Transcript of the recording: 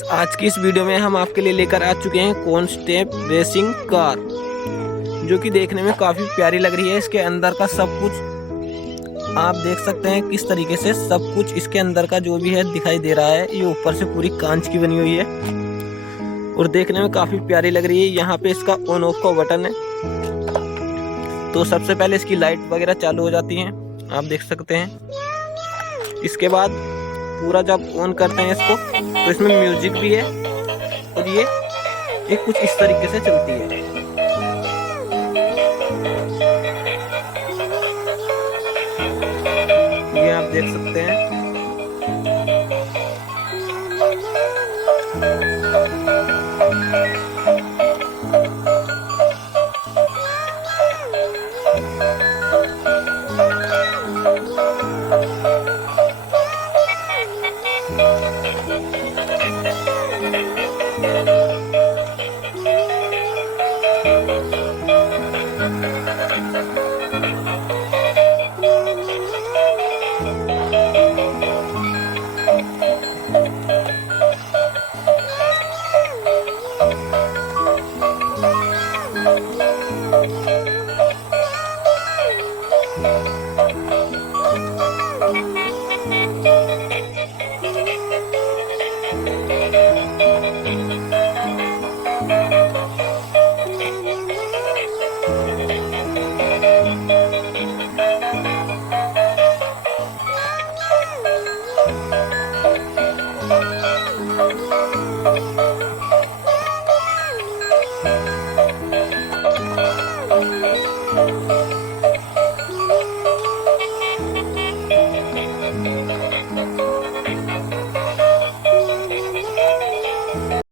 आज की इस वीडियो में हम आपके लिए लेकर आ चुके हैं कॉन्स्टेप रेसिंग कार, जो कि देखने में काफ़ी प्यारी लग रही है। इसके अंदर का सब कुछ आप देख सकते हैं किस तरीके से सब कुछ इसके अंदर का जो भी है दिखाई दे रहा है। ये ऊपर से पूरी कांच की बनी हुई है और देखने में काफ़ी प्यारी लग रही है। यहाँ पे इसका ऑन ऑफ का बटन है, तो सबसे पहले इसकी लाइट वगैरह चालू हो जाती हैं, आप देख सकते हैं। इसके बाद पूरा जब ऑन करते हैं इसको तो इसमें म्यूजिक भी है और ये कुछ इस तरीके से चलती है। ये आप देख सकते हैं।